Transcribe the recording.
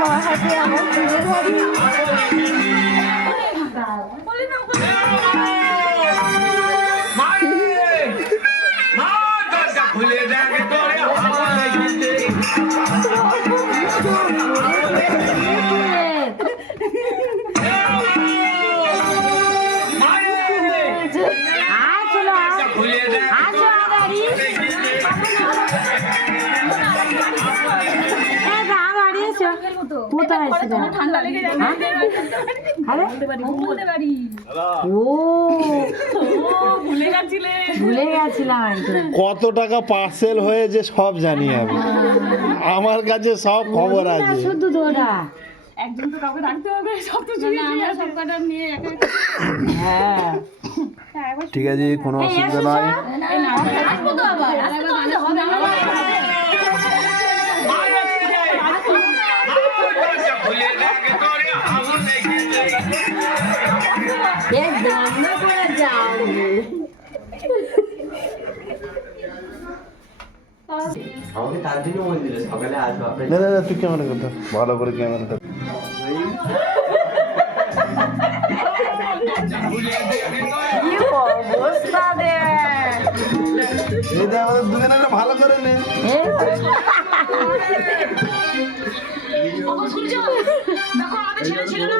মা হাতে আমার তুলে ধরি। কত টাকা পার্সেল হয়েছে সব জানি আমি, আমার কাছে সব খবর আছে। শুধু তোরা একজন তো কাউকে রাখতে হবে, সব তো আমরা সব কটা নিয়ে একা। হ্যাঁ ঠিক আছে, কোনো অসুবিধা নয়। আসবো তো আবার, আসবো তো হবে। আমাকে তার জন্য বলছিল সকালে আসবো আপনার। না না না, তুই ক্যামেরা করতে ভালো করে ক্যামেরাটা। অবস্থা দে আমাদের দুজনে ভালো করে নে। দেখো আমাদের ছেলে ছিল না